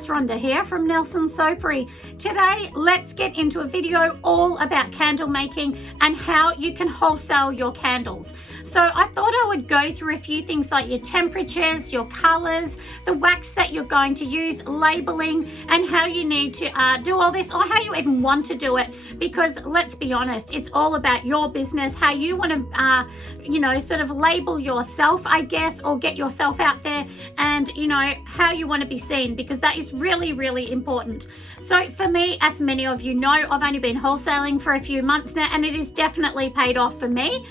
it's Rhonda here from Nelson Soapery. Today, let's get into a video all about candle making and how you can wholesale your candles. So I thought I would go through a few things like your temperatures, your colors, the wax that you're going to use, labeling, and how you need to do all this, or how you even want to do it, because let's be honest, it's all about your business, how you want to, sort of label yourself, I guess, or get yourself out there, and, how you want to be seen, because that is really, really important. So for me, as many of you know, I've only been wholesaling for a few months now, and it has definitely paid off for me.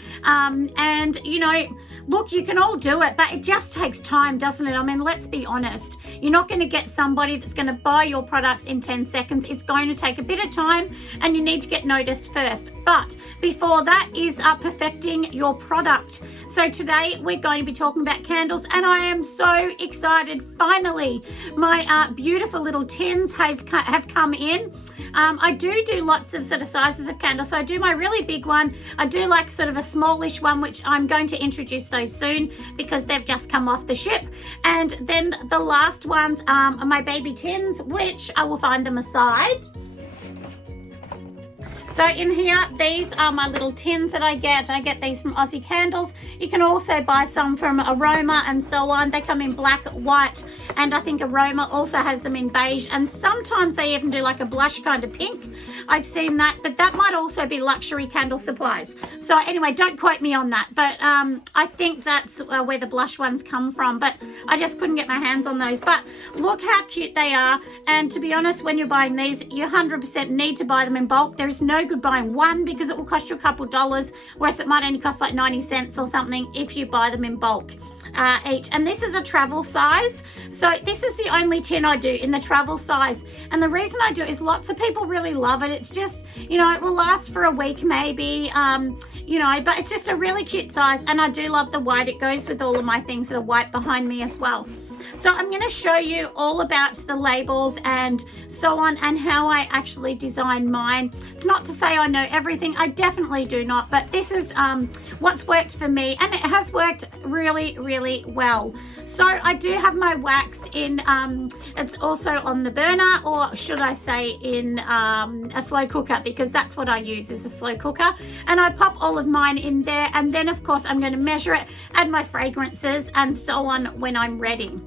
Look, you can all do it, but it just takes time, doesn't it? I mean, let's be honest. You're not going to get somebody that's going to buy your products in 10 seconds. It's going to take a bit of time, and you need to get noticed first. But before that is perfecting your product. So today we're going to be talking about candles, and I am so excited. Finally, my beautiful little tins have come in. I do lots of sort of sizes of candles. So I do my really big one. I do like sort of a smallish one, which I'm going to introduce those soon because they've just come off the ship. And then the last ones are my baby tins, which I will find them aside. So in here, these are my little tins that I get. I get these from Aussie Candles. You can also buy some from Aroma and so on. They come in black, white, and I think Aroma also has them in beige. And sometimes they even do like a blush kind of pink. I've seen that, but that might also be Luxury Candle Supplies. So anyway, don't quote me on that. But I think that's where the blush ones come from. But I just couldn't get my hands on those. But look how cute they are. And to be honest, when you're buying these, you 100% need to buy them in bulk. There is no good buying one because it will cost you a couple dollars, whereas it might only cost like 90 cents or something if you buy them in bulk each. And this is a travel size, so this is the only tin I do in the travel size. And the reason I do it is lots of people really love it. It's just, it will last for a week maybe, but it's just a really cute size, and I do love the white. It goes with all of my things that are white behind me as well. So I'm going to show you all about the labels and so on, and how I actually design mine. It's not to say I know everything. I definitely do not, but this is what's worked for me, and it has worked really, really well. So I do have my wax in, it's also on the burner, or should I say in a slow cooker, because that's what I use, is a slow cooker. And I pop all of mine in there, and then of course I'm going to measure it, add my fragrances and so on when I'm ready.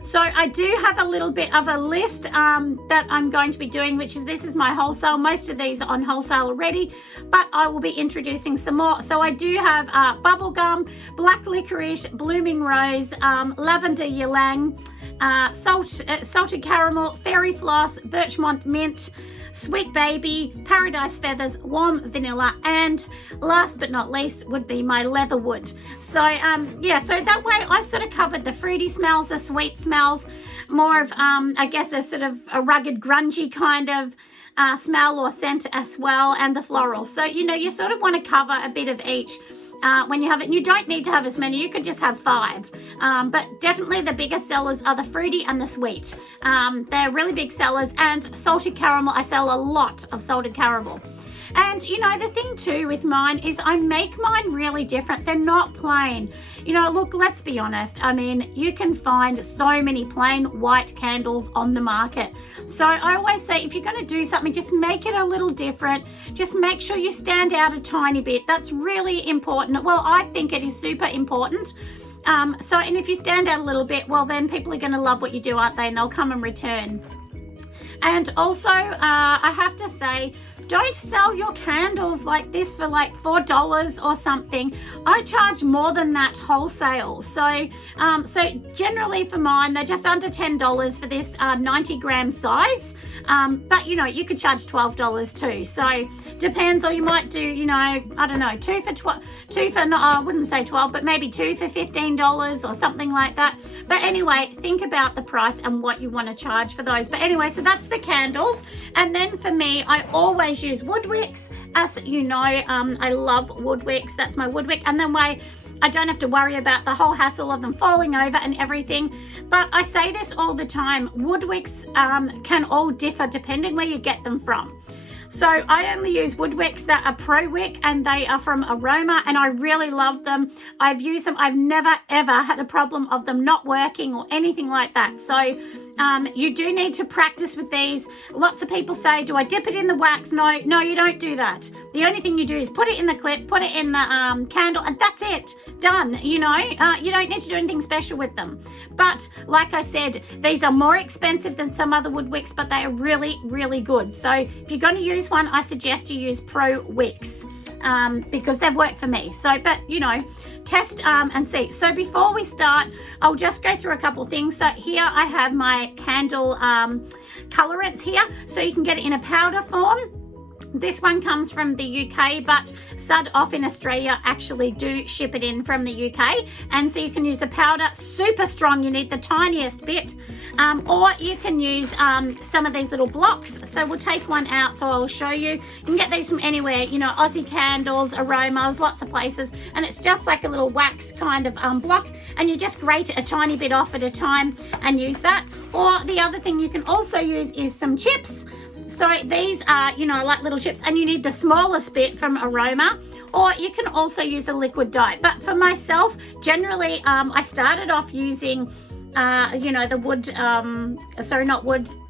So I do have a little bit of a list that I'm going to be doing, which is, this is my wholesale. Most of these are on wholesale already, but I will be introducing some more. So I do have bubblegum, black licorice, blooming rose, lavender ylang, salted caramel, fairy floss, birchmont mint, sweet baby, paradise feathers, warm vanilla, and last but not least would be my leatherwood. So so that way I sort of covered the fruity smells, the sweet smells, more of I guess a sort of a rugged grungy kind of smell or scent as well, and the florals. So you sort of want to cover a bit of each when you have it. And you don't need to have as many, you could just have 5, but definitely the biggest sellers are the fruity and the sweet. They're really big sellers. And salted caramel, I sell a lot of salted caramel. And the thing too with mine is I make mine really different. They're not plain. Look, let's be honest. I mean, you can find so many plain white candles on the market. So I always say, if you're going to do something, just make it a little different. Just make sure you stand out a tiny bit. That's really important. Well, I think it is super important. And if you stand out a little bit, well, then people are going to love what you do, aren't they? And they'll come and return. And also, I have to say, don't sell your candles like this for like $4 or something. I charge more than that wholesale. So generally for mine, they're just under $10 for this 90-gram size. But you could charge $12 too. So depends, or you might do, I don't know, I wouldn't say 12, but maybe 2 for $15 or something like that. But anyway, think about the price and what you want to charge for those. But anyway, so that's the candles. And then for me, I always use wood wicks. As you know, I love wood wicks. That's my wood wick. And then I don't have to worry about the whole hassle of them falling over and everything. But I say this all the time, wood wicks can all differ depending where you get them from. So I only use wood wicks that are Pro Wick, and they are from Aroma, and I really love them. I've used them. I've never ever had a problem of them not working or anything like that. So You do need to practice with these. Lots of people say, do I dip it in the wax? No, you don't do that. The only thing you do is put it in the clip, put it in the candle, and that's it. Done. You don't need to do anything special with them. But like I said, these are more expensive than some other wood wicks, but they are really, really good. So if you're going to use one, I suggest you use Pro Wicks because they've worked for me. So, but test and see. So before we start, I'll just go through a couple of things. So here I have my candle colorants here, so you can get it in a powder form. This one comes from the UK, but Sud Off in Australia actually do ship it in from the UK. And so you can use a powder, super strong, you need the tiniest bit. Or you can use some of these little blocks. So we'll take one out, so I'll show you. You can get these from anywhere, Aussie Candles, Aromas, lots of places. And it's just like a little wax kind of block. And you just grate a tiny bit off at a time and use that. Or the other thing you can also use is some chips. So these are, like little chips, and you need the smallest bit from Aroma, or you can also use a liquid dye. But for myself, generally, I started off using, the wood,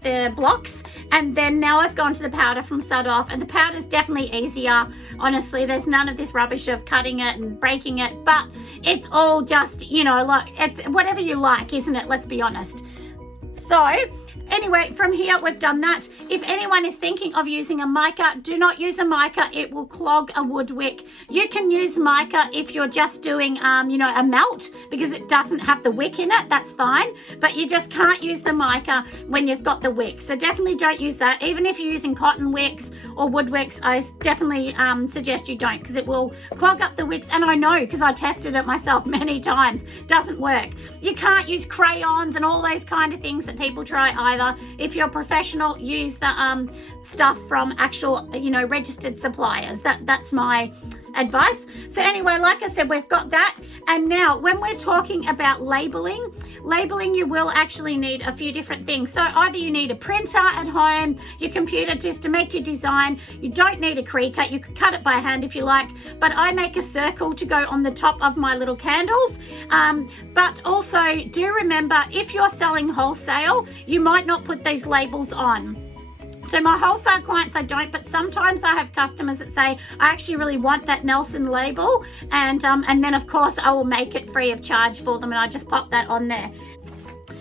the blocks, and then now I've gone to the powder from Sud Off, and the powder is definitely easier. Honestly, there's none of this rubbish of cutting it and breaking it, but it's all just, like, it's whatever you like, isn't it? Let's be honest. So, anyway, from here, we've done that. If anyone is thinking of using a mica, do not use a mica. It will clog a wood wick. You can use mica if you're just doing, a melt, because it doesn't have the wick in it. That's fine. But you just can't use the mica when you've got the wick. So definitely don't use that. Even if you're using cotton wicks or wood wicks, I definitely suggest you don't, because it will clog up the wicks. And I know, because I tested it myself many times. Doesn't work. You can't use crayons and all those kind of things that people try either. If you're a professional, use the stuff from actual, registered suppliers. That's my advice. So anyway, like I said, we've got that. And now when we're talking about labeling, you will actually need a few different things. So either you need a printer at home, your computer just to make your design. You don't need a Cricut. You could cut it by hand if you like, but I make a circle to go on the top of my little candles. But also do remember, if you're selling wholesale, you might not put these labels on. So my wholesale clients, I don't, but sometimes I have customers that say, I actually really want that Nelson label. And then of course I will make it free of charge for them, and I just pop that on there.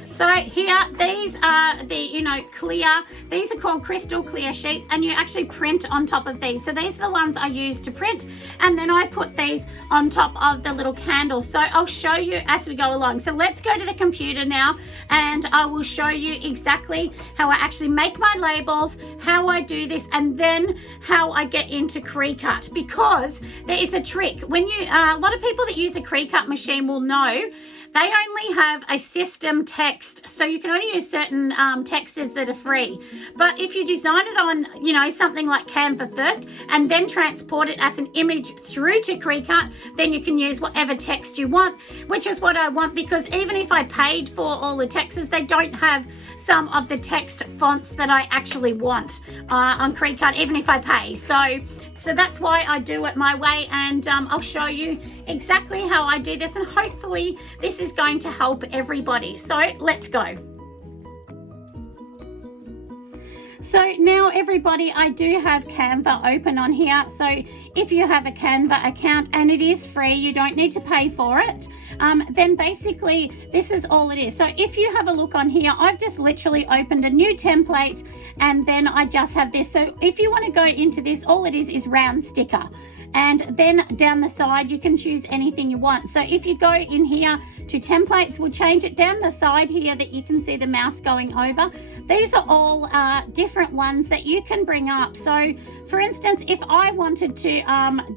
So here, these are the, clear, these are called crystal clear sheets, and you actually print on top of these. So these are the ones I use to print, and then I put these on top of the little candles. So I'll show you as we go along. So let's go to the computer now, and I will show you exactly how I actually make my labels, how I do this, and then how I get into Cricut, because there is a trick. When you, a lot of people that use a Cricut machine will know they only have a system text, so you can only use certain textures that are free. But if you design it on, something like Canva first, and then transport it as an image through to Cricut, then you can use whatever text you want, which is what I want, because even if I paid for all the textures, they don't have some of the text fonts that I actually want on Cricut, even if I pay. So that's why I do it my way, and I'll show you exactly how I do this, and hopefully this is going to help everybody. So let's go. So now everybody, I do have Canva open on here. So if you have a Canva account, and it is free, you don't need to pay for it, then basically this is all it is. So if you have a look on here, I've just literally opened a new template, and then I just have this. So if you want to go into this, all it is round sticker. And then down the side, you can choose anything you want. So if you go in here to templates, we'll change it down the side here that you can see the mouse going over. These are all different ones that you can bring up. So for instance, if I wanted to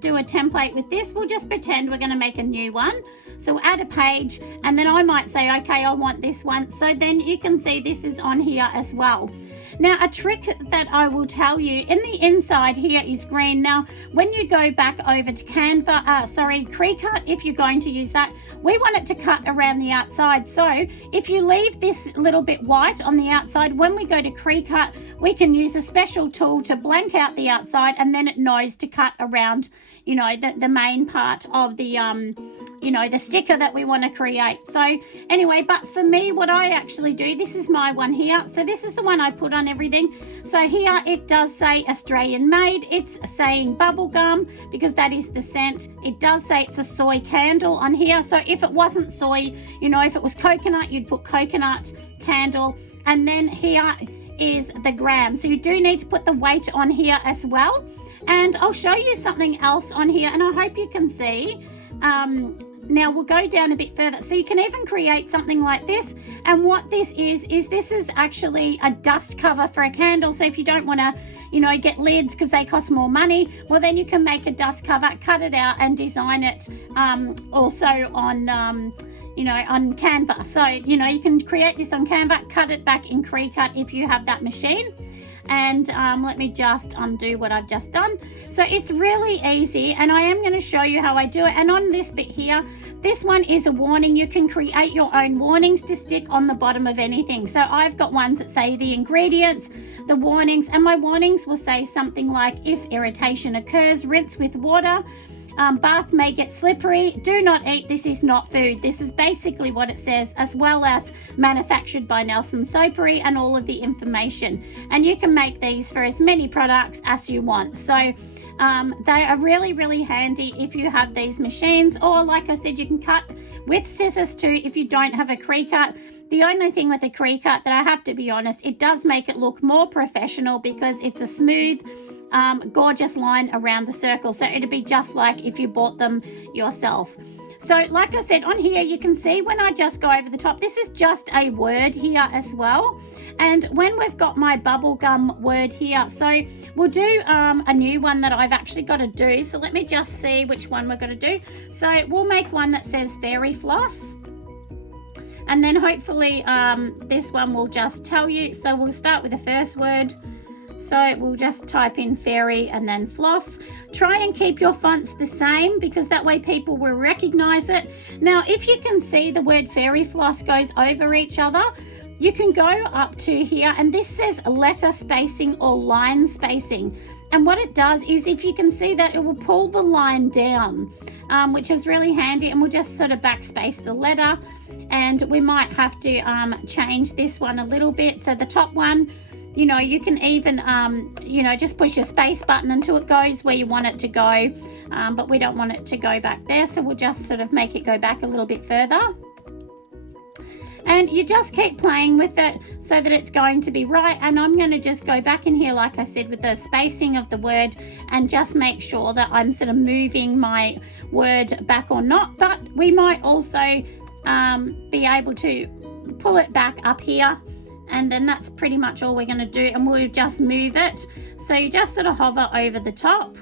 do a template with this, we'll just pretend we're going to make a new one. So we'll add a page, and then I might say, okay, I want this one. So then you can see this is on here as well. Now, a trick that I will tell you, in the inside here is green. Now, when you go back over to Cricut, if you're going to use that, we want it to cut around the outside. So if you leave this little bit white on the outside, when we go to Cricut, we can use a special tool to blank out the outside, and then it knows to cut around, you know, the main part of the, you know, the sticker that we want to create. So anyway, but for me, what I actually do, this is my one here. So this is the one I put on everything. So here it does say Australian made. It's saying bubblegum because that is the scent. It does say it's a soy candle on here. So if it wasn't soy, you know, if it was coconut, you'd put coconut candle. And then here is the gram. So you do need to put the weight on here as well. And I'll show you something else on here, and I hope you can see. Now we'll go down a bit further. So you can even create something like this. And what this is this is actually a dust cover for a candle. So if you don't want to, you know, get lids because they cost more money, well, then you can make a dust cover, cut it out and design it also on, you know, on Canva. So, you know, you can create this on Canva, cut it back in Cricut if you have that machine. And let me just undo what I've just done. So it's really easy, and I am going to show you how I do it. And on this bit here, this one is a warning. You can create your own warnings to stick on the bottom of anything. So I've got ones that say the ingredients, the warnings, and my warnings will say something like, if irritation occurs, rinse with water. Bath may get slippery. Do not eat. This is not food. This is basically what it says, as well as manufactured by Nelson Soapery and all of the information. And you can make these for as many products as you want. So they are really, really handy if you have these machines, or like I said, you can cut with scissors too if you don't have a Cricut. The only thing with a Cricut that I have to be honest, it does make it look more professional because it's a smooth, gorgeous line around the circle. So it'd be just like if you bought them yourself. So like I said, on here you can see when I just go over the top, this is just a word here as well. And when we've got my bubblegum word here, so we'll do a new one that I've actually got to do. So let me just see which one we're going to do. So we'll make one that says fairy floss. And then hopefully this one will just tell you. So we'll start with the first word. So we'll just type in fairy and then floss. Try and keep your fonts the same because that way people will recognize it. Now, if you can see the word fairy floss goes over each other, you can go up to here, and this says letter spacing or line spacing. And what it does is, if you can see that, it will pull the line down, which is really handy. And we'll just sort of backspace the letter, and we might have to change this one a little bit. So the top one, you know, you can even, you know, just push your space button until it goes where you want it to go. But we don't want it to go back there. So we'll just sort of make it go back a little bit further. And you just keep playing with it so that it's going to be right. And I'm going to just go back in here, like I said, with the spacing of the word, and just make sure that I'm sort of moving my word back or not. But we might also be able to pull it back up here. And then that's pretty much all we're going to do. And we'll just move it. So you just sort of hover over the top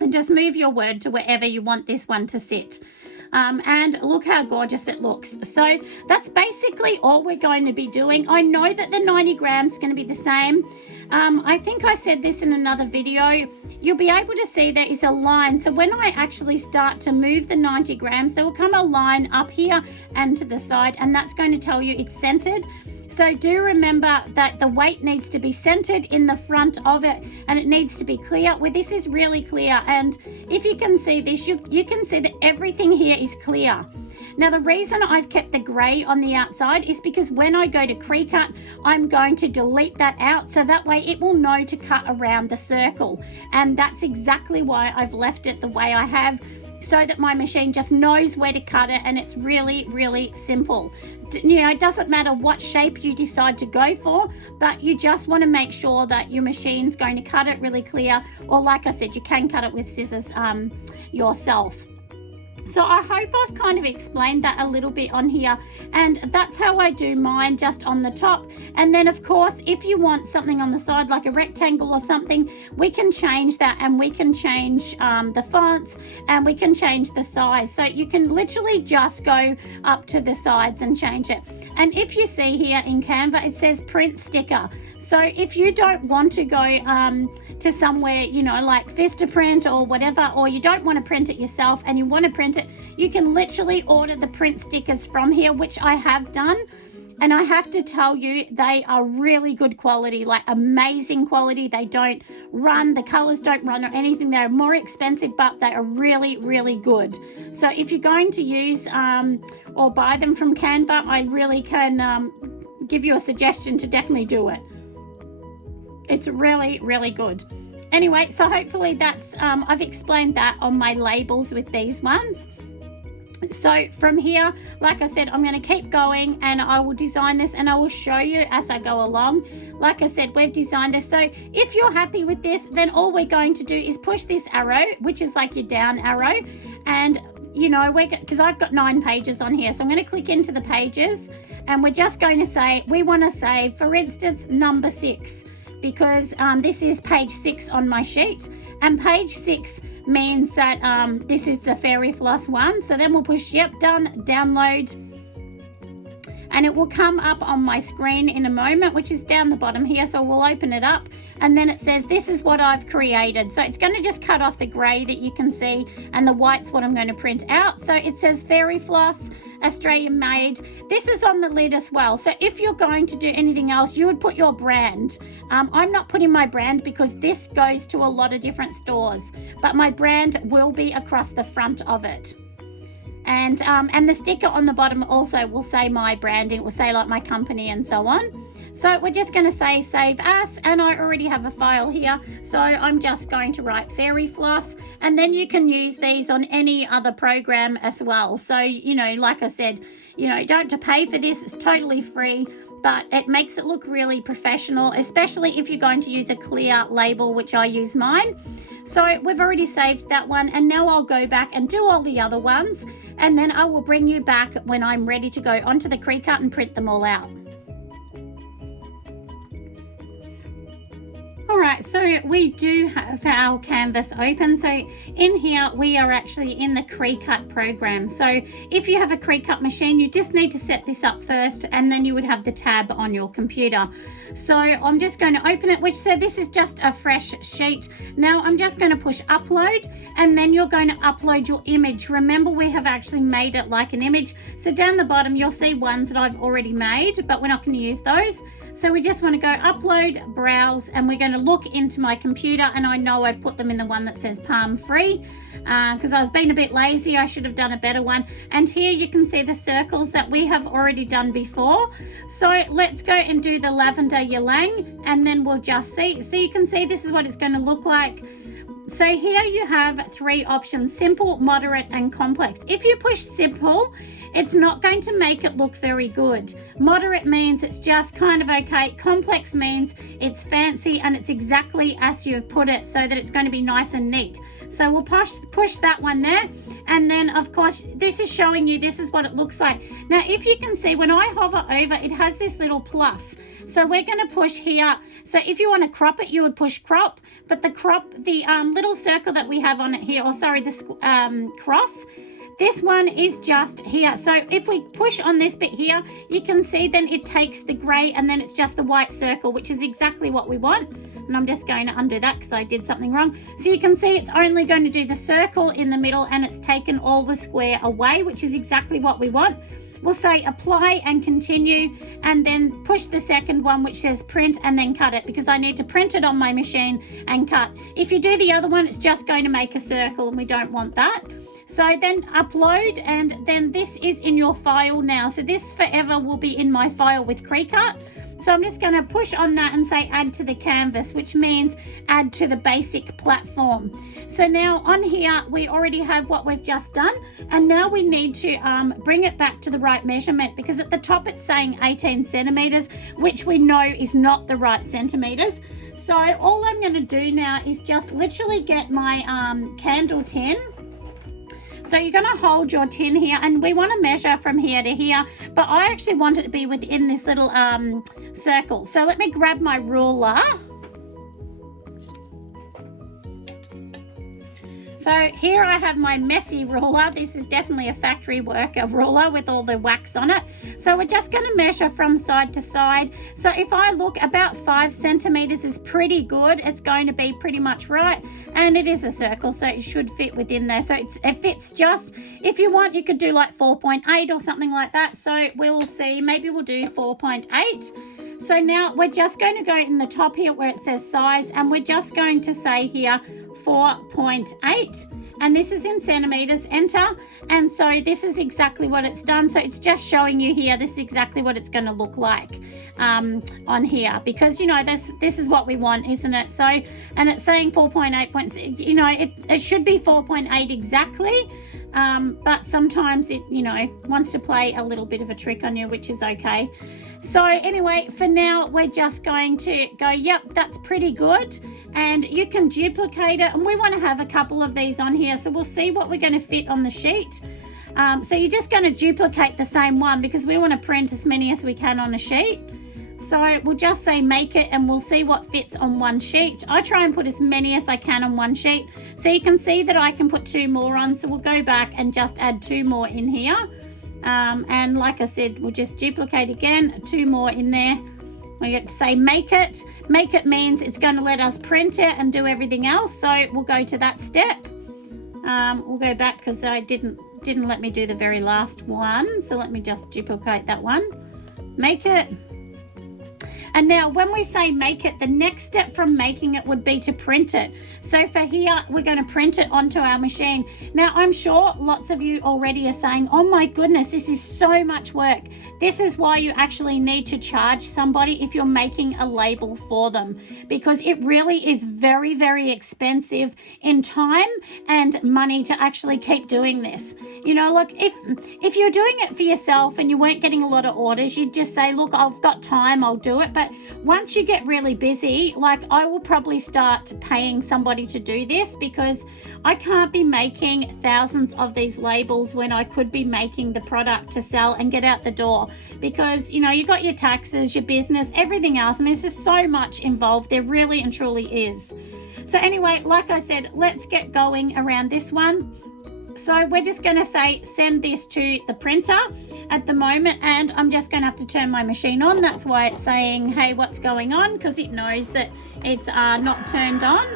and just move your word to wherever you want this one to sit. And look how gorgeous it looks. So that's basically all we're going to be doing. I know that the 90 grams is going to be the same. I think I said this in another video. You'll be able to see there is a line. So when I actually start to move the 90 grams, there will come a line up here and to the side, and that's going to tell you it's centered. So do remember that the weight needs to be centered in the front of it, and it needs to be clear. Well, this is really clear, and if you can see this, you can see that everything here is clear. Now, the reason I've kept the grey on the outside is because when I go to Cricut, I'm going to delete that out, so that way it will know to cut around the circle. And that's exactly why I've left it the way I have, so that my machine just knows where to cut it, and it's really, really simple. You know, it doesn't matter what shape you decide to go for, but you just want to make sure that your machine's going to cut it really clear, or like I said, you can cut it with scissors yourself. So I hope I've kind of explained that a little bit on here, and that's how I do mine, just on the top. And then of course, if you want something on the side like a rectangle or something, we can change that, and we can change the fonts, and we can change the size. So you can literally just go up to the sides and change it. And if you see here in Canva, it says print sticker. So if you don't want to go to somewhere, you know, like Vistaprint or whatever, or you don't want to print it yourself and you want to print it, you can literally order the print stickers from here, which I have done. And I have to tell you, they are really good quality, like amazing quality. They don't run, the colors don't run or anything. They're more expensive, but they are really, really good. So if you're going to use or buy them from Canva, I really can give you a suggestion to definitely do it. It's really, really good. Anyway, so hopefully that's, I've explained that on my labels with these ones. So from here, like I said, I'm going to keep going and I will design this and I will show you as I go along. Like I said, we've designed this. So if you're happy with this, then all we're going to do is push this arrow, which is like your down arrow. And, you know, because I've got 9 pages on here. So I'm going to click into the pages and we're just going to say, we want to say, for instance, number 6, because this is page 6 on my sheet. And page 6 means that this is the fairy floss one. So then we'll push, yep, done, download, and it will come up on my screen in a moment, which is down the bottom here. So we'll open it up and then it says this is what I've created. So it's going to just cut off the grey that you can see and the white's what I'm going to print out. So it says fairy floss, Australian made. This is on the lid as well. So if you're going to do anything else, you would put your brand. I'm not putting my brand because this goes to a lot of different stores, but my brand will be across the front of it. And the sticker on the bottom also will say my branding. It will say like my company and so on. So we're just going to say save as, and I already have a file here. So I'm just going to write fairy floss, and then you can use these on any other program as well. So, you know, like I said, you know, you don't have to pay for this. It's totally free, but it makes it look really professional, especially if you're going to use a clear label, which I use mine. So we've already saved that one, and now I'll go back and do all the other ones, and then I will bring you back when I'm ready to go onto the Cricut and print them all out. All right, so we do have our canvas open. So in here, we are actually in the Cricut program. So if you have a Cricut machine, you just need to set this up first, and then you would have the tab on your computer. So I'm just going to open it, which said this is just a fresh sheet. Now I'm just going to push upload, and then you're going to upload your image. Remember, we have actually made it like an image. So down the bottom, you'll see ones that I've already made, but we're not going to use those. So we just want to go upload, browse, and we're going to look into my computer, and I know I've put them in the one that says palm free because I was being a bit lazy. I should have done a better one. And here you can see the circles that we have already done before. So let's go and do the lavender ylang, and then we'll just see. So you can see this is what it's going to look like. So here you have 3 options: simple, moderate, and complex. If you push simple, it's not going to make it look very good. Moderate means it's just kind of okay. Complex means it's fancy and it's exactly as you've put it, so that it's going to be nice and neat. So we'll push that one there. And then of course, this is showing you this is what it looks like. Now, if you can see, when I hover over, it has this little plus. So we're going to push here. So if you want to crop it, you would push crop, but the little circle that we have on it here, or sorry, this cross, this one is just here. So if we push on this bit here, you can see then it takes the grey and then it's just the white circle, which is exactly what we want. And I'm just going to undo that because I did something wrong. So you can see it's only going to do the circle in the middle, and it's taken all the square away, which is exactly what we want. We'll say apply and continue, and then push the second one, which says print, and then cut it, because I need to print it on my machine and cut. If you do the other one, it's just going to make a circle, and we don't want that. So then upload, and then this is in your file now. So this forever will be in my file with Cricut. So I'm just going to push on that and say add to the canvas, which means add to the basic platform. So now on here, we already have what we've just done. And now we need to bring it back to the right measurement, because at the top it's saying 18 centimeters, which we know is not the right centimeters. So all I'm going to do now is just literally get my candle tin. So you're going to hold your tin here, and we want to measure from here to here, but I actually want it to be within this little circle. So let me grab my ruler. So So here I have my messy ruler. This is definitely a factory worker ruler with all the wax on it. So we're just going to measure from side to side. So if I look, about 5 centimeters is pretty good. It's going to be pretty much right. And it is a circle, so it should fit within there. So it fits just, if you want, you could do like 4.8 or something like that. So we'll see, maybe we'll do 4.8. So now we're just going to go in the top here where it says size, and we're just going to say here 4.8, and this is in centimeters. Enter. And so this is exactly what it's done. So it's just showing you here, this is exactly what it's going to look like on here, because you know this is what we want, isn't it? So, and it's saying 4.8 points, you know, it should be 4.8 exactly, but sometimes it, you know, wants to play a little bit of a trick on you, which is okay. So anyway, for now we're just going to go, yep, that's pretty good. And you can duplicate it, and we want to have a couple of these on here, so we'll see what we're going to fit on the sheet. So you're just going to duplicate the same one because we want to print as many as we can on a sheet. So we'll just say make it, and we'll see what fits on one sheet. I try and put as many as I can on one sheet, so you can see that I can put 2 more on. So we'll go back and just add 2 more in here, and like I said, we'll just duplicate again, 2 more in there. We get to say make it. Make it means it's going to let us print it and do everything else. So we'll go to that step. We'll go back because I didn't let me do the very last one. So let me just duplicate that one. Make it. And now when we say make it, the next step from making it would be to print it. So for here, we're going to print it onto our machine. Now, I'm sure lots of you already are saying, oh my goodness, this is so much work. This is why you actually need to charge somebody if you're making a label for them, because it really is very, very expensive in time and money to actually keep doing this. You know, look, if you're doing it for yourself and you weren't getting a lot of orders, you'd just say, look, I've got time, I'll do it. But once you get really busy, like I will probably start paying somebody to do this, because I can't be making thousands of these labels when I could be making the product to sell and get out the door, because you know, you got your taxes, your business, everything else. I mean, there's just so much involved. There really and truly is. So anyway, like I said, let's get going around this one. So we're just going to say send this to the printer at the moment, and I'm just going to have to turn my machine on. That's why it's saying, hey, what's going on? Because it knows that it's not turned on.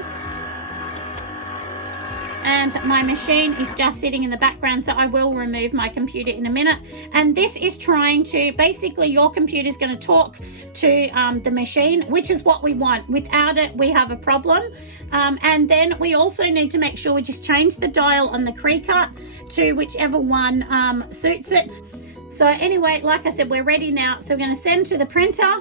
And my machine is just sitting in the background, so I will remove my computer in a minute. And this is trying to, basically your computer is going to talk to the machine, which is what we want. Without it, we have a problem. And then we also need to make sure we just change the dial on the creaker to whichever one suits it. So anyway, like I said, we're ready now. So we're going to send to the printer.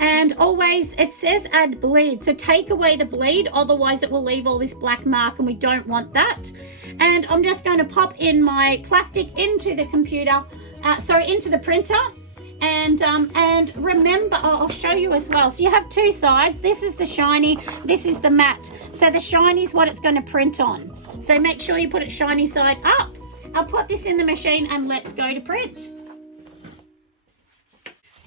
And always it says add bleed, so take away the bleed, otherwise it will leave all this black mark, and we don't want that. And I'm just going to pop in my plastic into the computer, into the printer. And remember, I'll show you as well. So you have 2 sides. This is the shiny, this is the matte. So the shiny is what it's going to print on. So make sure you put it shiny side up. I'll put this in the machine and let's go to print.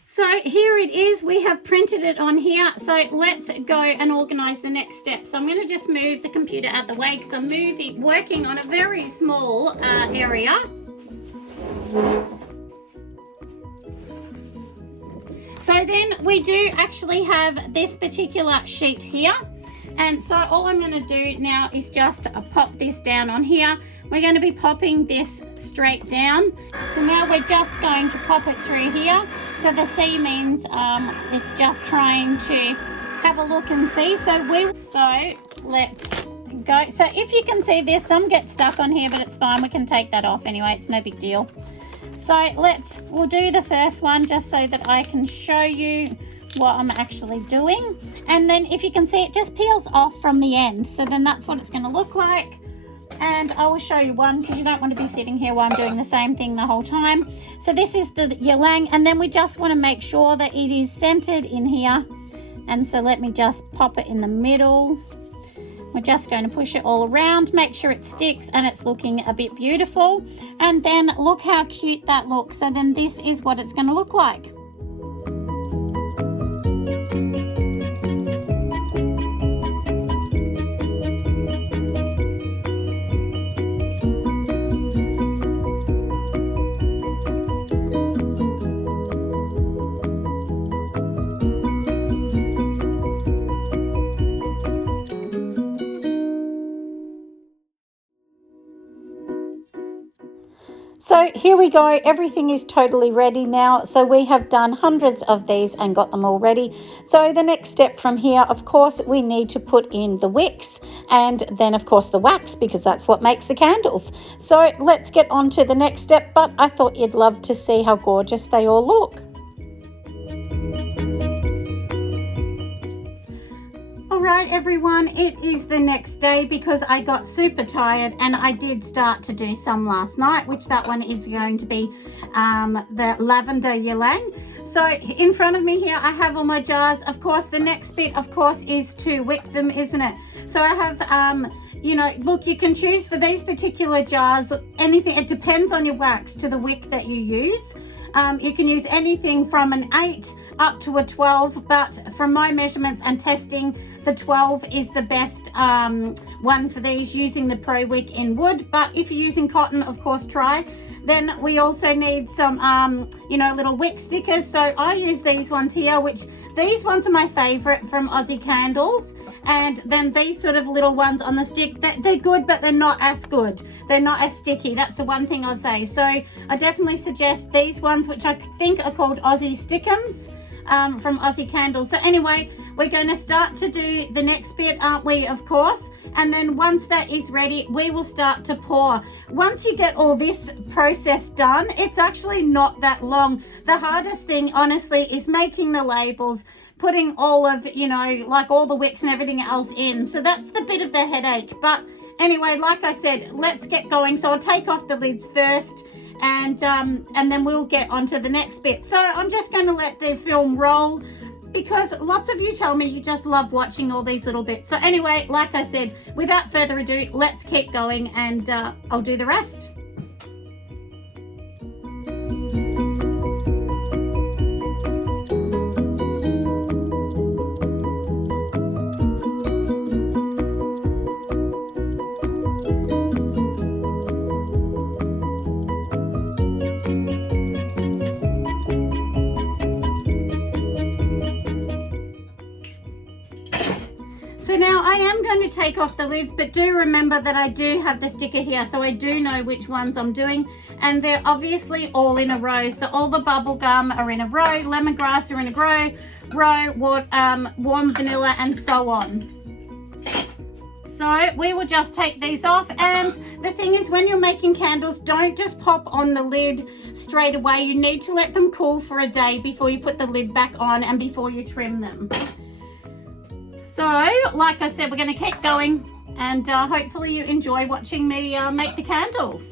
So here it is, we have printed it on here. So let's go and organize the next step. So I'm going to just move the computer out of the way because I'm working on a very small area. So then we do actually have this particular sheet here. And so all I'm going to do now is just pop this down on here. We're going to be popping this straight down. So now we're just going to pop it through here. So the C means it's just trying to have a look and see. So let's go. So if you can see this, some get stuck on here, but it's fine. We can take that off anyway. It's no big deal. So we'll do the first one just so that I can show you what I'm actually doing. And then if you can see, it just peels off from the end. So then that's what it's going to look like. And I will show you one because you don't want to be sitting here while I'm doing the same thing the whole time. So this is the ylang, and then we just want to make sure that it is centered in here. And so let me just pop it in the middle. We're just going to push it all around, make sure it sticks and it's looking a bit beautiful. And then look how cute that looks. So then this is what it's going to look like. So here we go, everything is totally ready now. So we have done hundreds of these and got them all ready. So the next step from here, of course, we need to put in the wicks and then of course the wax, because that's what makes the candles. So let's get on to the next step, but I thought you'd love to see how gorgeous they all look. Alright everyone, it is the next day because I got super tired and I did start to do some last night, which that one is going to be the lavender ylang. So in front of me here I have all my jars. Of course the next bit of course is to wick them, isn't it? So I have you know, look, you can choose for these particular jars anything. It depends on your wax to the wick that you use. You can use anything from an 8 up to a 12, but from my measurements and testing, the 12 is the best one for these, using the Pro Wick in wood. But if you're using cotton, of course, try. Then we also need some, you know, little wick stickers. So I use these ones here, which these ones are my favorite from Aussie Candles. And then these sort of little ones on the stick, they're good, but they're not as good. They're not as sticky. That's the one thing I'll say. So I definitely suggest these ones, which I think are called Aussie Stickums from Aussie Candles. So anyway, we're going to start to do the next bit, aren't we, of course? And then once that is ready, we will start to pour. Once you get all this process done, it's actually not that long. The hardest thing, honestly, is making the labels, putting all of, you know, like all the wicks and everything else in. So that's the bit of the headache. But anyway, like I said, let's get going. So I'll take off the lids first, and then we'll get onto the next bit. So I'm just going to let the film roll, because lots of you tell me you just love watching all these little bits. So anyway, like I said, without further ado, let's keep going, and I'll do the rest. Now I am going to take off the lids, but do remember that I do have the sticker here, so I do know which ones I'm doing, and they're obviously all in a row. So all the bubble gum are in a row, lemongrass are in a row, warm vanilla, and so on. So we will just take these off, and the thing is, when you're making candles, don't just pop on the lid straight away. You need to let them cool for a day before you put the lid back on and before you trim them. So, like I said, we're going to keep going, and hopefully you enjoy watching me make the candles.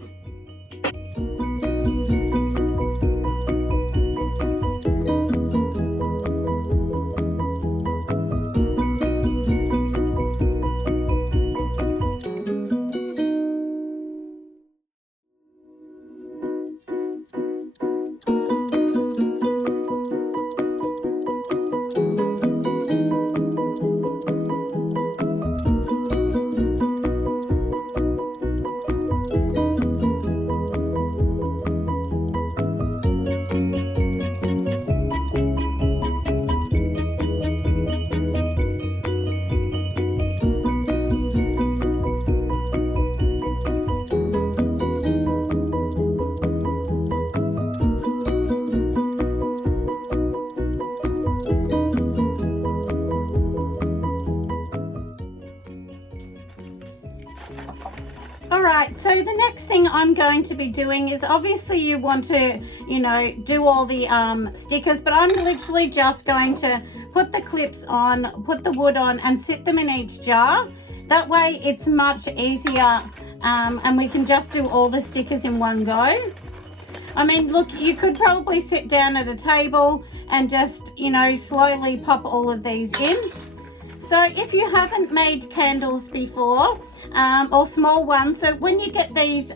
Alright, so the next thing I'm going to be doing is, obviously you want to, you know, do all the stickers, but I'm literally just going to put the clips on, put the wood on, and sit them in each jar. That way it's much easier, and we can just do all the stickers in one go. I mean, look, you could probably sit down at a table and just, you know, slowly pop all of these in. So if you haven't made candles before, or small ones, so when you get these,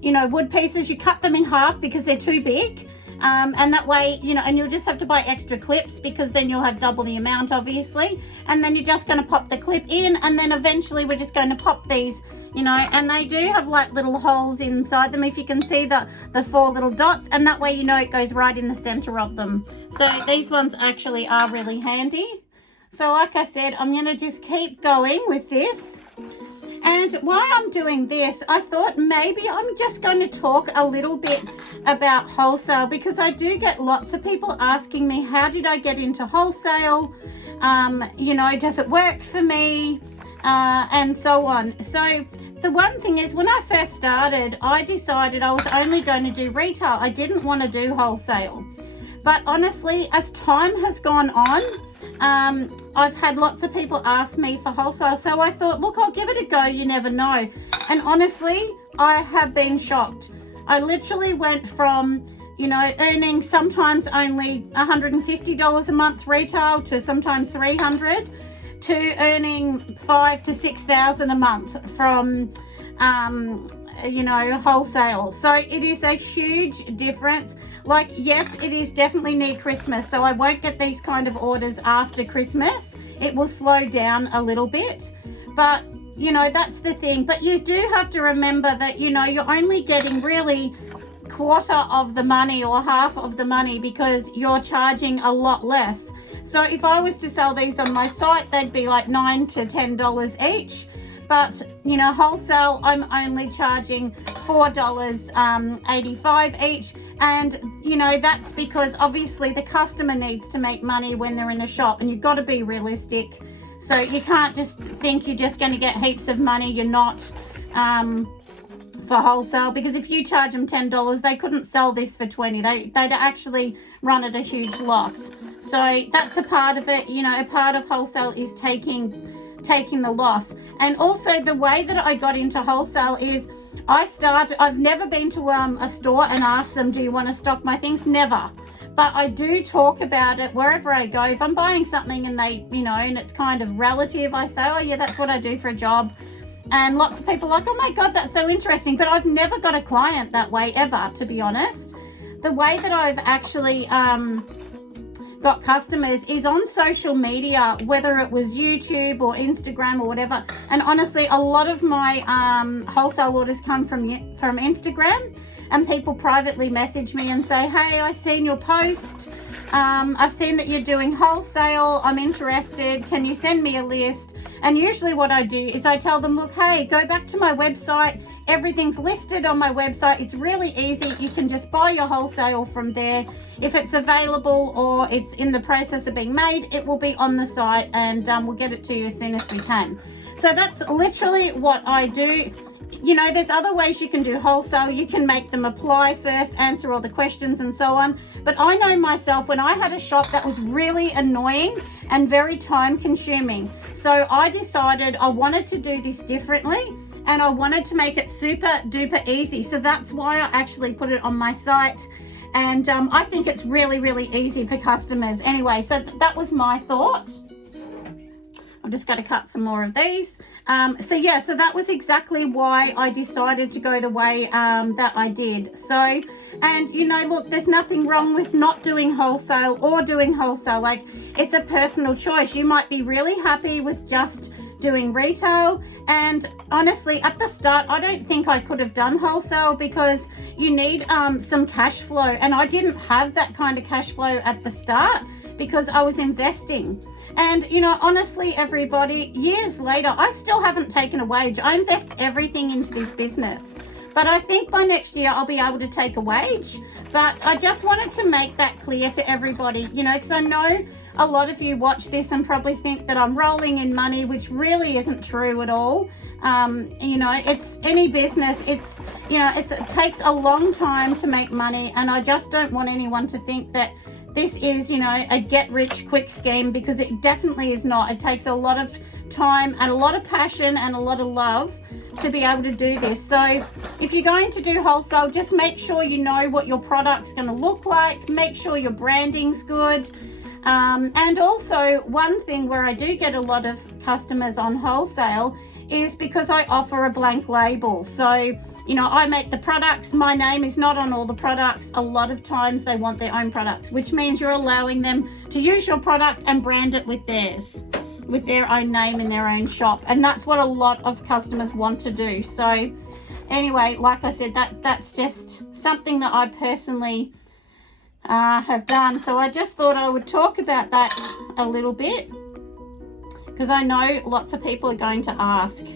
you know, wood pieces, you cut them in half because they're too big. And that way, you know, and you'll just have to buy extra clips, because then you'll have double the amount, obviously. And then you're just going to pop the clip in, and then eventually we're just going to pop these, you know, and they do have like little holes inside them, if you can see the 4 little dots, and that way you know it goes right in the center of them. So these ones actually are really handy. So like I said, I'm going to just keep going with this. And while I'm doing this, I thought maybe I'm just going to talk a little bit about wholesale, because I do get lots of people asking me, how did I get into wholesale? You know, does it work for me? And so on. So the one thing is, when I first started, I decided I was only going to do retail. I didn't want to do wholesale. But honestly, as time has gone on, I've had lots of people ask me for wholesale. So I thought, look, I'll give it a go. You never know. And honestly, I have been shocked. I literally went from, you know, earning sometimes only $150 a month retail to sometimes $300, to earning $5,000 to $6,000 a month from, you know, wholesale. So it is a huge difference. Like, yes, it is definitely near Christmas, so I won't get these kind of orders after Christmas. It will slow down a little bit, but you know, that's the thing. But you do have to remember that, you know, you're only getting really quarter of the money or half of the money, because you're charging a lot less. So if I was to sell these on my site, they'd be like $9 to $10 each. But, you know, wholesale, I'm only charging $4.85 each. And, you know, that's because obviously the customer needs to make money when they're in a shop, and you've got to be realistic. So you can't just think you're just going to get heaps of money. You're not, for wholesale, because if you charge them $10, they couldn't sell this for $20. They'd actually run at a huge loss. So that's a part of it. You know, a part of wholesale is taking the loss. And also the way that I got into wholesale is I've never been to a store and asked them, do you want to stock my things? Never. But I do talk about it wherever I go. If I'm buying something and they, you know, and it's kind of relative, I say, oh yeah, that's what I do for a job. And lots of people are like, oh my God, that's so interesting. But I've never got a client that way ever, to be honest. The way that I've actually got customers is on social media, whether it was YouTube or Instagram or whatever. And honestly, a lot of my wholesale orders come from Instagram, and people privately message me and say, hey, I seen your post. I've seen that you're doing wholesale. I'm interested. Can you send me a list? And usually what I do is I tell them, look, hey, go back to my website. Everything's listed on my website. It's really easy. You can just buy your wholesale from there. If it's available or it's in the process of being made, it will be on the site, and we'll get it to you as soon as we can. So that's literally what I do. You know, there's other ways you can do wholesale. You can make them apply first, answer all the questions and so on. But I know myself, when I had a shop, that was really annoying and very time consuming. So I decided I wanted to do this differently, and I wanted to make it super duper easy. So that's why I actually put it on my site. And I think it's really, really easy for customers. Anyway, so that was my thought. I'm just going to cut some more of these. So yeah, so that was exactly why I decided to go the way that I did. So, and you know, look, there's nothing wrong with not doing wholesale or doing wholesale. Like, it's a personal choice. You might be really happy with just doing retail. And honestly, at the start, I don't think I could have done wholesale, because you need some cash flow. And I didn't have that kind of cash flow at the start, because I was investing. And, you know, honestly, everybody, years later, I still haven't taken a wage. I invest everything into this business. But I think by next year, I'll be able to take a wage. But I just wanted to make that clear to everybody, you know, because I know a lot of you watch this and probably think that I'm rolling in money, which really isn't true at all. You know, it's any business, it's, you know, it takes a long time to make money. And I just don't want anyone to think that this is, you know, a get-rich-quick scheme, because it definitely is not. It takes a lot of time and a lot of passion and a lot of love to be able to do this. So if you're going to do wholesale, just make sure you know what your product's going to look like. Make sure your branding's good. And also, one thing where I do get a lot of customers on wholesale is because I offer a blank label. So, you know, I make the products. My name is not on all the products. A lot of times they want their own products, which means you're allowing them to use your product and brand it with theirs, with their own name in their own shop. And that's what a lot of customers want to do. So anyway, like I said, that's just something that I personally have done. So I just thought I would talk about that a little bit, because I know lots of people are going to ask.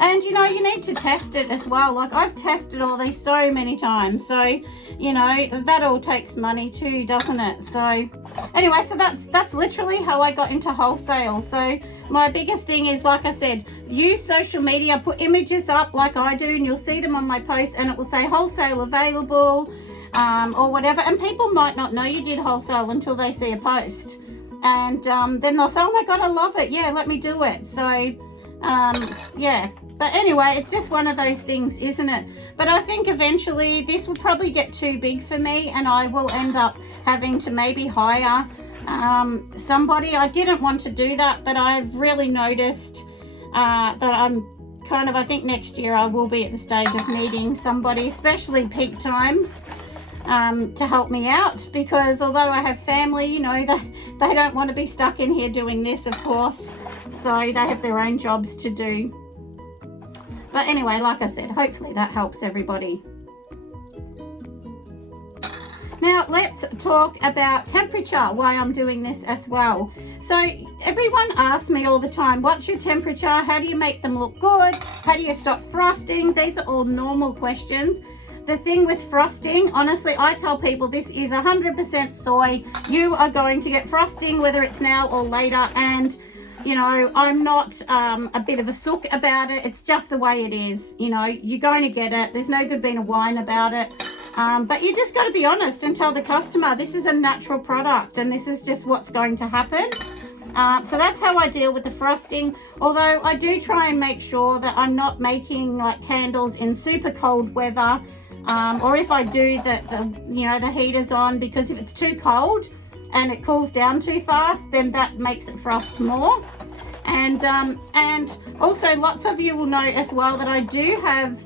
And you know, you need to test it as well. Like I've tested all these so many times, so you know that all takes money too, doesn't it? So anyway, so that's literally how I got into wholesale. So my biggest thing is, like I said, use social media, put images up like I do, and you'll see them on my posts, and it will say wholesale available, or whatever. And people might not know you did wholesale until they see a post, and then they'll say, oh my god, I love it, yeah, let me do it. So yeah, but anyway, it's just one of those things, isn't it? But I think eventually this will probably get too big for me, and I will end up having to maybe hire somebody. I didn't want to do that, but I've really noticed that I'm kind of, I think next year I will be at the stage of needing somebody, especially peak times, to help me out, because although I have family, you know, they don't want to be stuck in here doing this, of course, so they have their own jobs to do. But anyway, like I said, hopefully that helps everybody. Now let's talk about temperature, why I'm doing this as well. So everyone asks me all the time, what's your temperature? How do you make them look good? How do you stop frosting? These are all normal questions. The thing with frosting, honestly, I tell people this is 100% soy. You are going to get frosting whether it's now or later, and you know, I'm not a bit of a sook about it. It's just the way it is. You know, you're going to get it. There's no good being a whine about it. But you just got to be honest and tell the customer this is a natural product and this is just what's going to happen. So that's how I deal with the frosting. Although I do try and make sure that I'm not making like candles in super cold weather. Or if I do, that the heater's on, because if it's too cold and it cools down too fast, then that makes it frost more. And also lots of you will know as well that I do have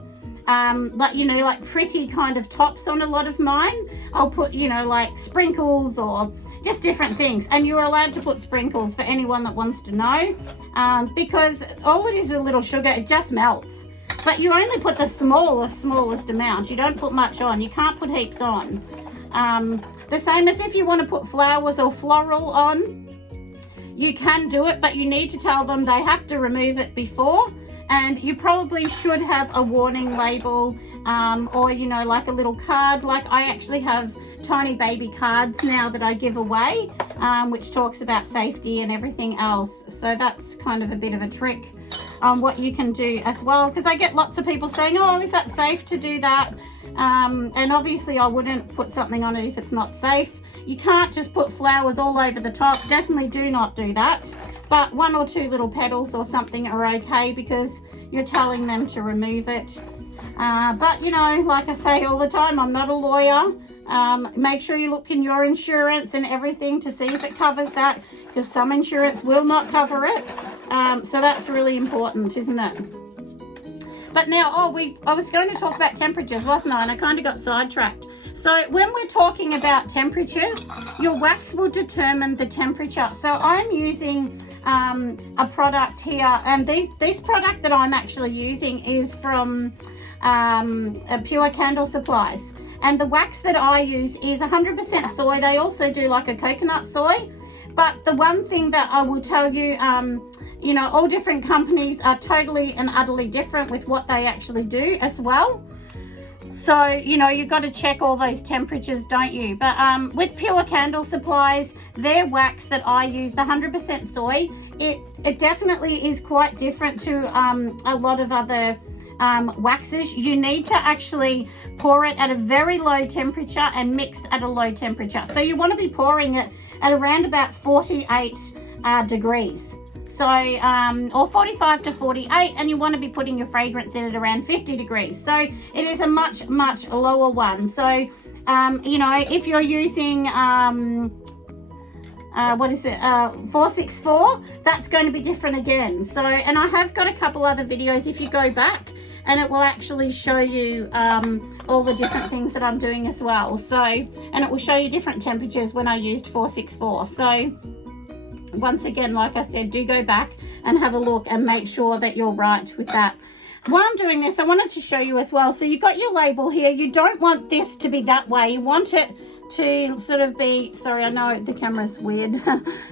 like pretty kind of tops on a lot of mine. I'll put like sprinkles or just different things, and you're allowed to put sprinkles for anyone that wants to know, because all it is a little sugar, it just melts. But you only put the smallest amount. You don't put much on. You can't put heaps on. The same as if you want to put flowers or floral on, you can do it, but you need to tell them they have to remove it before, and you probably should have a warning label, or like a little card. Like I actually have tiny baby cards now that I give away, which talks about safety and everything else. So that's kind of a bit of a trick on what you can do as well, because I get lots of people saying, oh, is that safe to do that? And obviously I wouldn't put something on it if it's not safe. You can't just put flowers all over the top. Definitely do not do that. But one or two little petals or something are okay, because you're telling them to remove it. But like I say all the time, I'm not a lawyer. Make sure you look in your insurance and everything to see if it covers that, because some insurance will not cover it. So that's really important, isn't it? But now, I was going to talk about temperatures, wasn't I? And I kind of got sidetracked. So when we're talking about temperatures, your wax will determine the temperature. So I'm using a product here, and this product that I'm actually using is from Pure Candle Supplies. And the wax that I use is 100% soy. They also do like a coconut soy. But the one thing that I will tell you, all different companies are totally and utterly different with what they actually do as well. So, you've got to check all those temperatures, don't you? But with Pure Candle Supplies, their wax that I use, the 100% soy, it definitely is quite different to a lot of other waxes. You need to actually pour it at a very low temperature and mix at a low temperature. So you want to be pouring it at around about 48 degrees. So, or 45 to 48, and you want to be putting your fragrance in at around 50 degrees. So it is a much, much lower one. So, if you're using, 464, that's going to be different again. So, and I have got a couple other videos if you go back, and it will actually show you all the different things that I'm doing as well. So, and it will show you different temperatures when I used 464. So, once again, like I said, do go back and have a look and make sure that you're right with that. While I'm doing this, I wanted to show you as well. So you've got your label here. You don't want this to be that way. You want it to sort of be, sorry, I know the camera's weird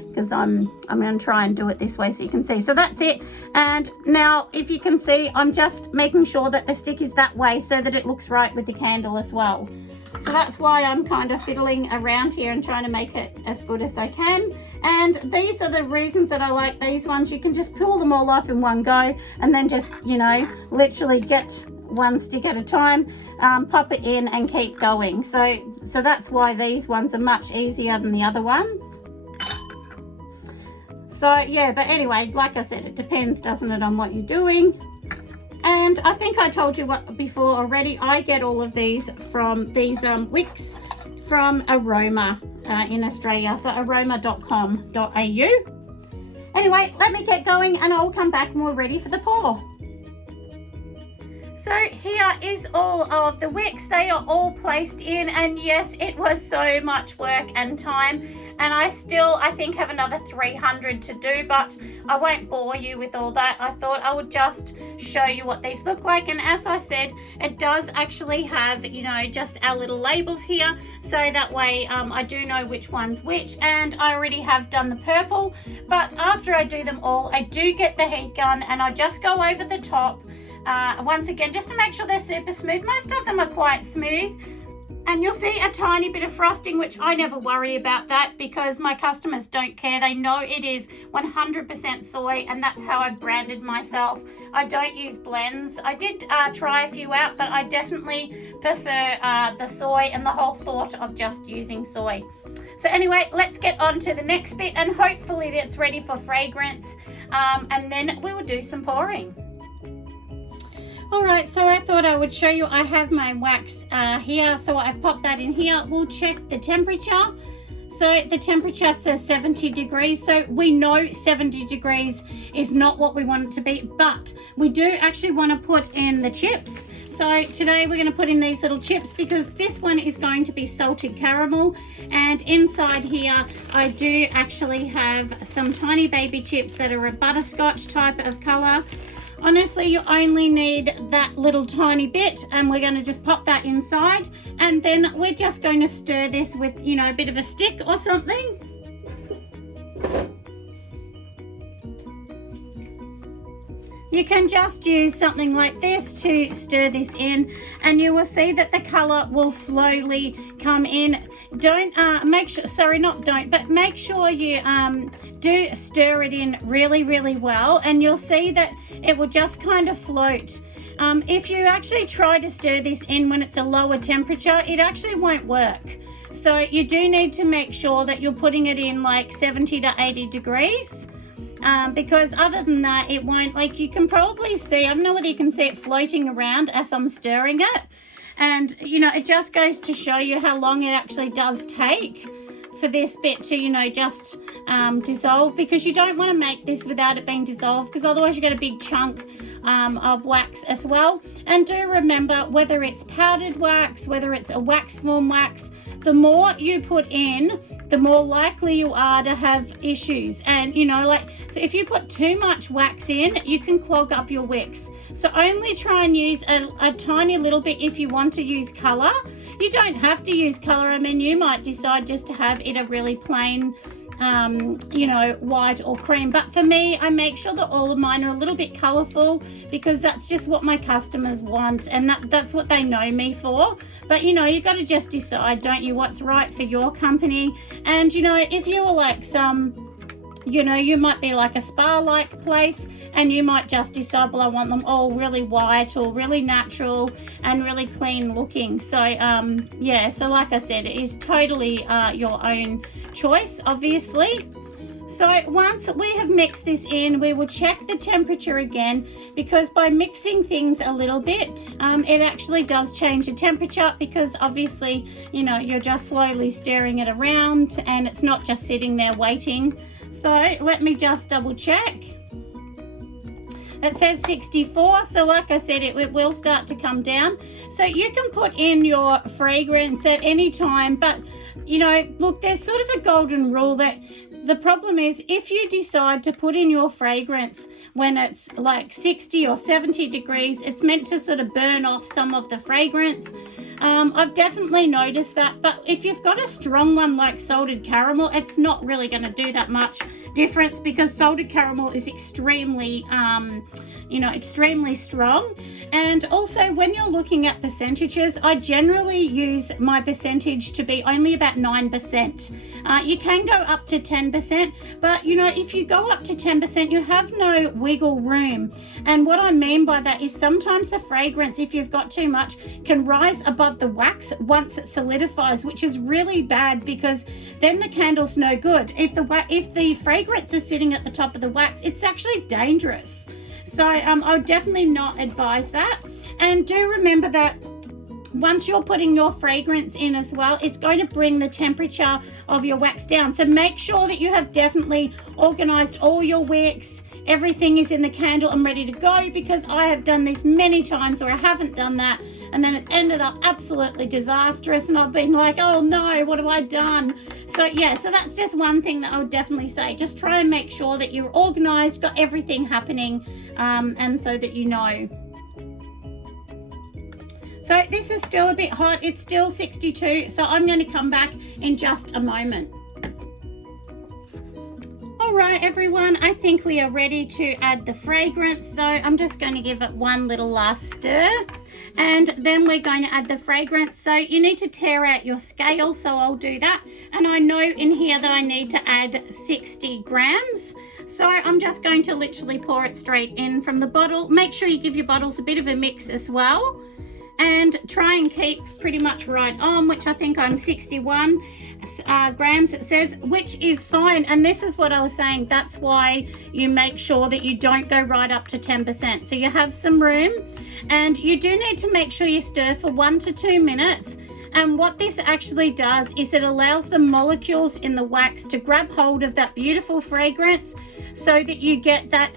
because I'm going to try and do it this way so you can see. So that's it. And now if you can see, I'm just making sure that the stick is that way so that it looks right with the candle as well. So that's why I'm kind of fiddling around here and trying to make it as good as I can. And these are the reasons that I like these ones. You can just pull them all off in one go and then just, you know, literally get one stick at a time, pop it in and keep going. So that's why these ones are much easier than the other ones. So yeah, but anyway, like I said, it depends, doesn't it, on what you're doing. And I think I told you what before already, I get all of these from these wicks from Aroma in Australia, so aroma.com.au. Anyway, let me get going and I'll come back when we're ready for the pour. So here is all of the wicks. They are all placed in, and yes, it was so much work and time, and I think have another 300 to do, but I won't bore you with all that. I thought I would just show you what these look like. And as I said, it does actually have, you know, just our little labels here, so that way I do know which one's which. And I already have done the purple, but after I do them all, I do get the heat gun and I just go over the top once again, just to make sure they're super smooth. Most of them are quite smooth, and you'll see a tiny bit of frosting, which I never worry about that because my customers don't care. They know it is 100% soy, and that's how I branded myself. I don't use blends. I did try a few out, but I definitely prefer the soy and the whole thought of just using soy. So anyway, let's get on to the next bit, and hopefully that's ready for fragrance, and then we will do some pouring. Alright, so I thought I would show you. I have my wax here, so I popped that in here. We'll check the temperature. So the temperature says 70 degrees, so we know 70 degrees is not what we want it to be, but we do actually want to put in the chips. So today we're going to put in these little chips because this one is going to be salted caramel, and inside here I do actually have some tiny baby chips that are a butterscotch type of colour. Honestly, you only need that little tiny bit, and we're going to just pop that inside, and then we're just going to stir this with, you know, a bit of a stick or something. You can just use something like this to stir this in, and you will see that the color will slowly come in. Don't make sure, sorry, not don't, but make sure you do stir it in really, really well, and you'll see that it will just kind of float. If you actually try to stir this in when it's a lower temperature, it actually won't work. So you do need to make sure that you're putting it in like 70 to 80 degrees. Because other than that, it won't, like you can probably see, I don't know whether you can see it floating around as I'm stirring it. And, you know, it just goes to show you how long it actually does take for this bit to, you know, just dissolve, because you don't want to make this without it being dissolved, because otherwise you get a big chunk of wax as well. And do remember, whether it's powdered wax, whether it's a wax form wax, the more you put in, the more likely you are to have issues. And, you know, like, so if you put too much wax in, you can clog up your wicks. So only try and use a tiny little bit if you want to use color. You don't have to use color. I mean, you might decide just to have it a really plain, you know, white or cream. But for me, I make sure that all of mine are a little bit colorful, because that's just what my customers want, and that's what they know me for. But, you know, you've got to just decide, don't you, what's right for your company. And, you know, if you were like you know, you might be like a spa-like place, and you might just decide, well, I want them all really white or really natural and really clean looking. So, yeah, so like I said, it is totally your own choice, obviously. So once we have mixed this in, we will check the temperature again, because by mixing things a little bit, it actually does change the temperature, because obviously, you know, you're just slowly stirring it around and it's not just sitting there waiting. So let me just double check. It says 64, so like I said, it will start to come down. So you can put in your fragrance at any time, but, you know, look, there's sort of a golden rule that the problem is, if you decide to put in your fragrance when it's like 60 or 70 degrees, it's meant to sort of burn off some of the fragrance. I've definitely noticed that, but if you've got a strong one like salted caramel, it's not really going to do that much difference because salted caramel is extremely, extremely strong. And also when you're looking at percentages, I generally use my percentage to be only about 9%. You can go up to 10%, but if you go up to 10%, you have no wiggle room. And what I mean by that is sometimes the fragrance, if you've got too much, can rise above the wax once it solidifies, which is really bad because then the candle's no good. If the fragrance is sitting at the top of the wax, it's actually dangerous. So I would definitely not advise that. And do remember that once you're putting your fragrance in as well, it's going to bring the temperature of your wax down. So make sure that you have definitely organized all your wicks. Everything is in the candle and ready to go, because I have done this many times where I haven't done that and then it's ended up absolutely disastrous and I've been like, oh no, what have I done? So yeah, so that's just one thing that I would definitely say. Just try and make sure that you're organized, got everything happening, and so that you know. So this is still a bit hot. It's still 62, so I'm going to come back in just a moment. All right, everyone, I think we are ready to add the fragrance. So I'm just going to give it one little last stir, and then we're going to add the fragrance. So you need to tear out your scale, so I'll do that. And I know in here that I need to add 60 grams. So I'm just going to literally pour it straight in from the bottle. Make sure you give your bottles a bit of a mix as well. And try and keep pretty much right on, which I think I'm 61 grams it says, which is fine. And this is what I was saying. That's why you make sure that you don't go right up to 10%. So you have some room, and you do need to make sure you stir for 1 to 2 minutes. And what this actually does is it allows the molecules in the wax to grab hold of that beautiful fragrance, so that you get that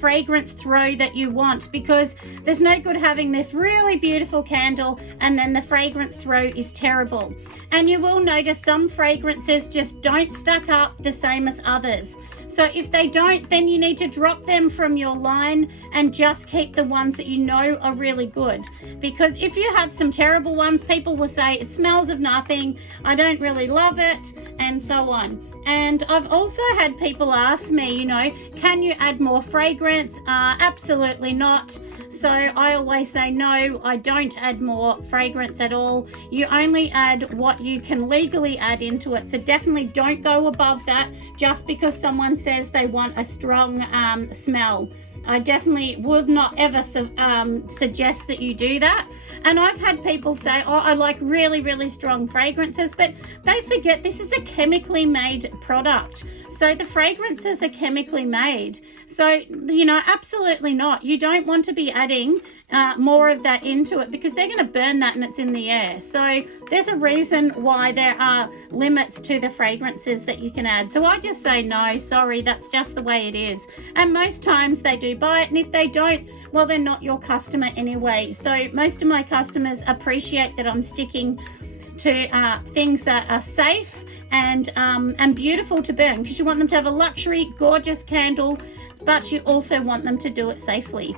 fragrance throw that you want, because there's no good having this really beautiful candle and then the fragrance throw is terrible. And you will notice some fragrances just don't stack up the same as others. So if they don't, then you need to drop them from your line and just keep the ones that you know are really good. Because if you have some terrible ones, people will say it smells of nothing, I don't really love it, and so on. And I've also had people ask me, can you add more fragrance? Absolutely not. So I always say, no, I don't add more fragrance at all. You only add what you can legally add into it. So definitely don't go above that just because someone says they want a strong smell. I definitely would not ever suggest that you do that. And I've had people say, oh, I like really, really strong fragrances, but they forget this is a chemically made product. So the fragrances are chemically made. So, absolutely not. You don't want to be adding more of that into it, because they're going to burn that and it's in the air. So there's a reason why there are limits to the fragrances that you can add. So I just say, no, sorry, that's just the way it is. And most times they do buy it. And if they don't, well, they're not your customer anyway. So most of my customers appreciate that I'm sticking to things that are safe and beautiful to burn, because you want them to have a luxury, gorgeous candle, but you also want them to do it safely.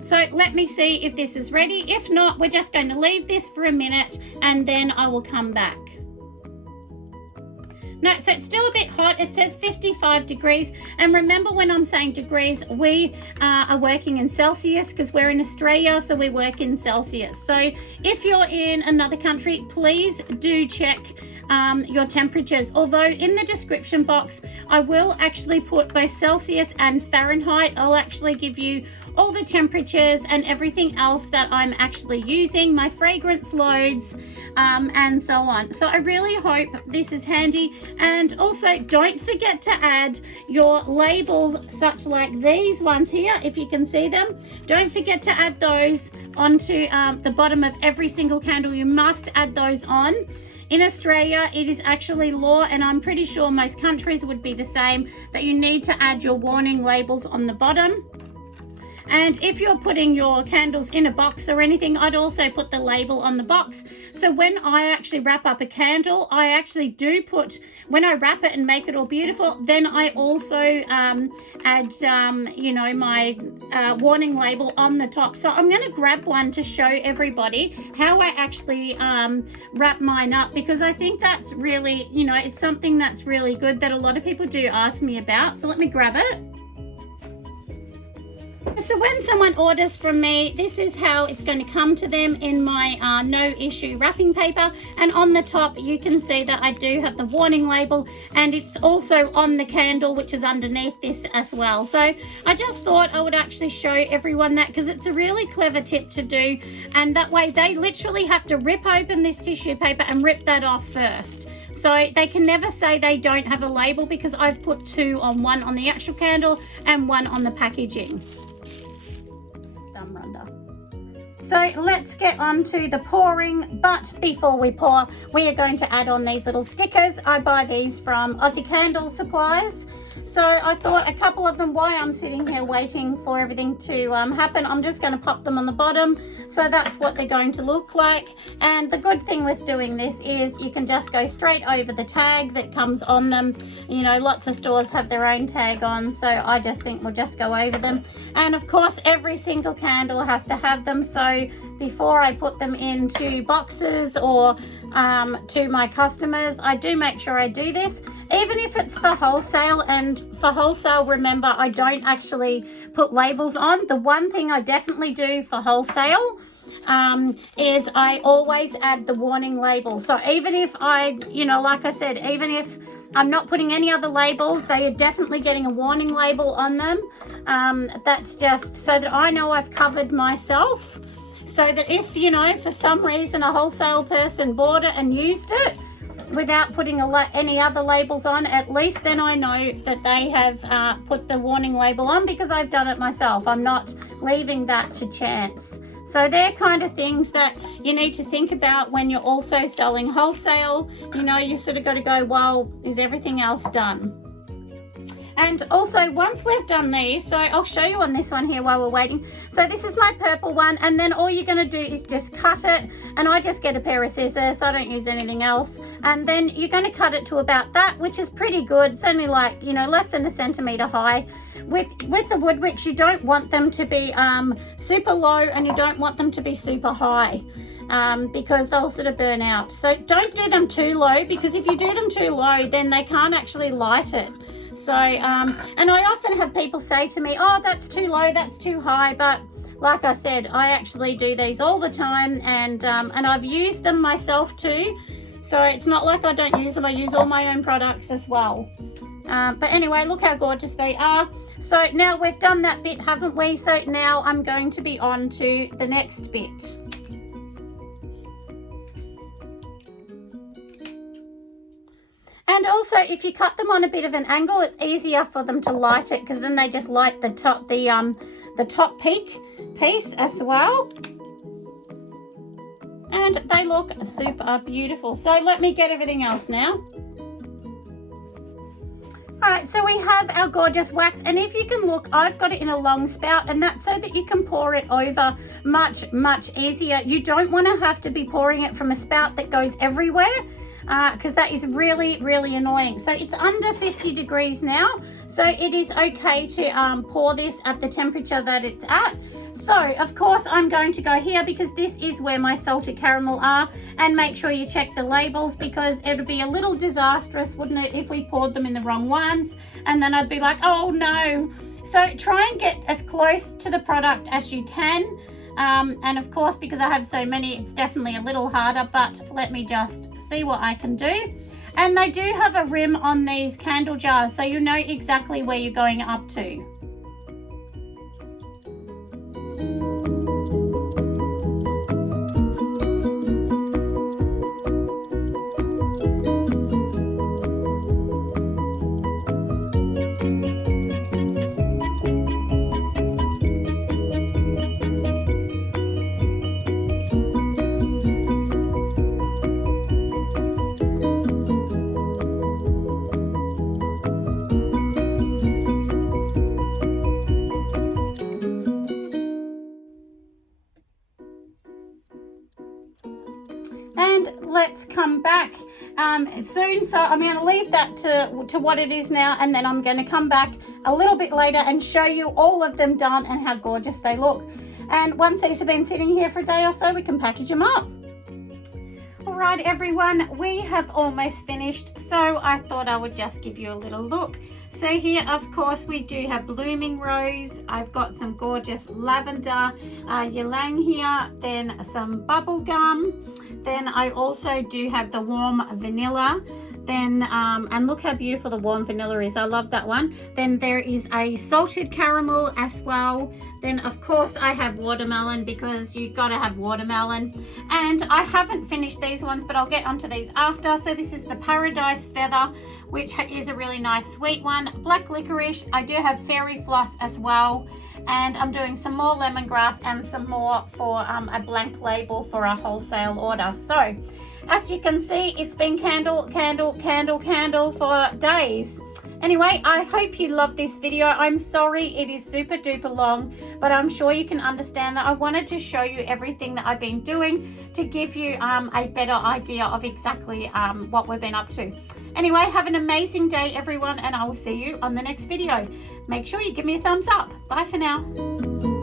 So let me see if this is ready. If not, we're just going to leave this for a minute and then I will come back. No, so it's still a bit hot. It says 55 degrees. And remember, when I'm saying degrees, we are working in Celsius because we're in Australia, so we work in Celsius. So if you're in another country, please do check your temperatures. Although in the description box, I will actually put both Celsius and Fahrenheit. I'll actually give you all the temperatures and everything else that I'm actually using, my fragrance loads, and so on. So I really hope this is handy. And also don't forget to add your labels, such like these ones here, if you can see them. Don't forget to add those onto the bottom of every single candle. You must add those on. In Australia, it is actually law, and I'm pretty sure most countries would be the same, that you need to add your warning labels on the bottom. And if you're putting your candles in a box or anything, I'd also put the label on the box. So when I actually wrap up a candle, I actually do put, when I wrap it and make it all beautiful, then I also add, you know, my warning label on the top. So I'm going to grab one to show everybody how I actually wrap mine up, because I think that's really, you know, it's something that's really good that a lot of people do ask me about. So let me grab it. So when someone orders from me, this is how it's going to come to them in my no issue wrapping paper. And on the top you can see that I do have the warning label, and it's also on the candle, which is underneath this as well. So I just thought I would actually show everyone that, because it's a really clever tip to do, and that way they literally have to rip open this tissue paper and rip that off first. So they can never say they don't have a label, because I've put two on, one on the actual candle and one on the packaging. So let's get on to the pouring, but before we pour, we are going to add on these little stickers. I buy these from Aussie Candle Supplies. So I thought a couple of them, while I'm sitting here waiting for everything to happen, I'm just going to pop them on the bottom. So that's what they're going to look like. And the good thing with doing this is you can just go straight over the tag that comes on them. You know, lots of stores have their own tag on, so I just think we'll just go over them. And of course, every single candle has to have them. So before I put them into boxes or to my customers, I do make sure I do this, even if it's for wholesale. And for wholesale, remember, I don't actually put labels on. The one thing I definitely do for wholesale is I always add the warning label. So even if I, you know, like I said, even if I'm not putting any other labels, they are definitely getting a warning label on them. That's just so that I know I've covered myself. So that if, you know, for some reason a wholesale person bought it and used it without putting any other labels on, at least then I know that they have put the warning label on, because I've done it myself. I'm not leaving that to chance. So they're kind of things that you need to think about when you're also selling wholesale. You know, you sort of got to go, well, is everything else done? And also, once we've done these, so I'll show you on this one here while we're waiting. So this is my purple one, and then all you're going to do is just cut it. And I just get a pair of scissors, so I don't use anything else. And then you're going to cut it to about that, which is pretty good. It's only like, you know, less than 1 centimeter high. With the wood wicks, you don't want them to be super low, and you don't want them to be super high. Because they'll sort of burn out. So don't do them too low, because if you do them too low, then they can't actually light it. So, and I often have people say to me, oh, that's too low, that's too high. But like I said, I actually do these all the time, and I've used them myself too. So it's not like I don't use them. I use all my own products as well. But anyway, look how gorgeous they are. So now we've done that bit, haven't we? So now I'm going to be on to the next bit. And also, if you cut them on a bit of an angle, it's easier for them to light it, because then they just light the top peak piece as well. And they look super beautiful. So let me get everything else now. All right, so we have our gorgeous wax, and if you can look, I've got it in a long spout, and that's so that you can pour it over much easier. You don't want to have to be pouring it from a spout that goes everywhere, because that is really annoying. So it's under 50 degrees now, so it is okay to pour this at the temperature that it's at. So of course I'm going to go here, because this is where my salted caramel are, and make sure you check the labels, because it would be a little disastrous, wouldn't it, if we poured them in the wrong ones, and then I'd be like, oh no. So try and get as close to the product as you can. And of course, because I have so many, it's definitely a little harder, but let me just see what I can do. And they do have a rim on these candle jars, so you know exactly where you're going up to. let's come back soon. So I'm going to leave that to what it is now, and then I'm going to come back a little bit later and show you all of them done and how gorgeous they look. And once these have been sitting here for a day or so, we can package them up. All right, everyone, we have almost finished, so I thought I would just give you a little look. So here, of course, we do have blooming rose. I've got some gorgeous lavender ylang here, then some bubble gum. Then I also do have the warm vanilla. Then, and look how beautiful the warm vanilla is. I love that one. Then there is a salted caramel as well. Then, of course, I have watermelon because you've got to have watermelon. And I haven't finished these ones, but I'll get onto these after. So this is the Paradise Feather, which is a really nice sweet one. Black licorice. I do have fairy floss as well. And I'm doing some more lemongrass and some more for a blank label for a wholesale order. So, as you can see, it's been candle for days. Anyway, I hope you love this video. I'm sorry it is super duper long, but I'm sure you can understand that I wanted to show you everything that I've been doing to give you a better idea of exactly what we've been up to. Anyway, have an amazing day, everyone, and I will see you on the next video. Make sure you give me a thumbs up. Bye for now.